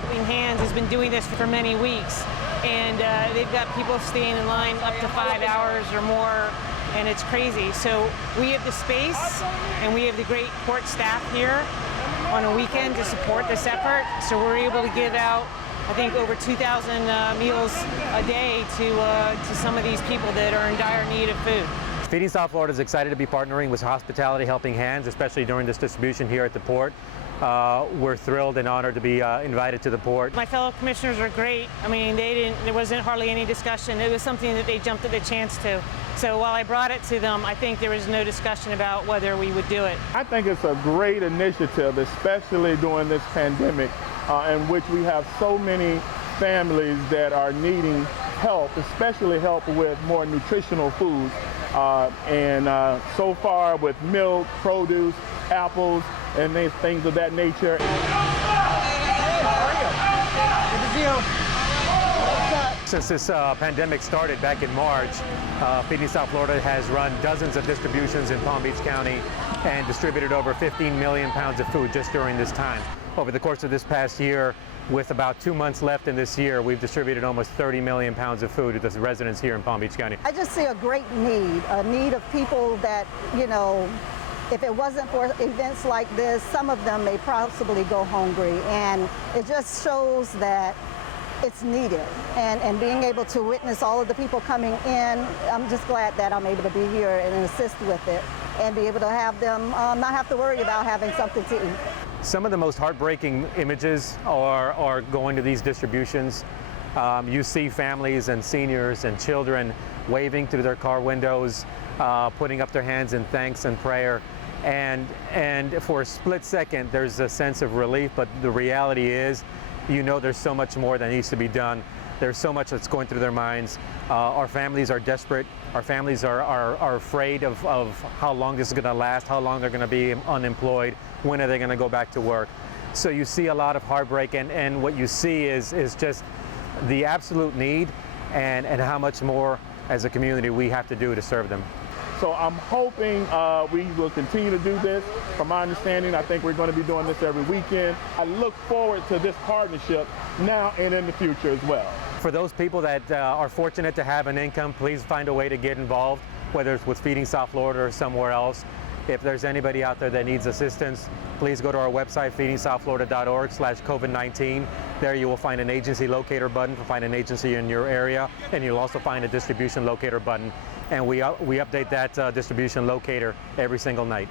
Helping Hands has been doing this for many weeks, and they've got people staying in line up to 5 hours or more, and it's crazy. So we have the space, and we have the great port staff here on a weekend to support this effort. So we're able to give out, I think, over 2,000 meals a day to some of these people that are in dire need of food. Feeding South Florida is excited to be partnering with Hospitality Helping Hands, especially during this distribution here at the port. We're thrilled and honored to be invited to the port. My fellow commissioners are great. I mean, there wasn't hardly any discussion. It was something that they jumped at the chance to. So while I brought it to them, I think there was no discussion about whether we would do it. I think it's a great initiative, especially during this pandemic, in which we have so many families that are needing help, especially help with more nutritional foods. So far with milk, produce, apples, and things of that nature. Since this pandemic started back in March, Feeding South Florida has run dozens of distributions in Palm Beach County and distributed over 15 million pounds of food just during this time. Over the course of this past year, with about 2 months left in this year, we've distributed almost 30 million pounds of food to the residents here in Palm Beach County. I just see a great need, of people that, if it wasn't for events like this, some of them may possibly go hungry. And it just shows that it's needed. And being able to witness all of the people coming in, I'm just glad that I'm able to be here and assist with it and be able to have them not have to worry about having something to eat. Some of the most heartbreaking images are going to these distributions. You see families and seniors and children waving through their car windows, putting up their hands in thanks and prayer. And for a split second, there's a sense of relief, but the reality is, there's so much more that needs to be done. There's so much that's going through their minds. Our families are desperate. Our families are afraid of how long this is going to last, how long they're going to be unemployed, when are they going to go back to work. So you see a lot of heartbreak, and what you see is just the absolute need and how much more as a community we have to do to serve them. So I'm hoping we will continue to do this. From my understanding, I think we're going to be doing this every weekend. I look forward to this partnership now and in the future as well. For those people that are fortunate to have an income, please find a way to get involved, whether it's with Feeding South Florida or somewhere else. If there's anybody out there that needs assistance, please go to our website, feedingsouthflorida.org/COVID-19. There you will find an agency locator button to find an agency in your area, and you'll also find a distribution locator button. And we update that distribution locator every single night.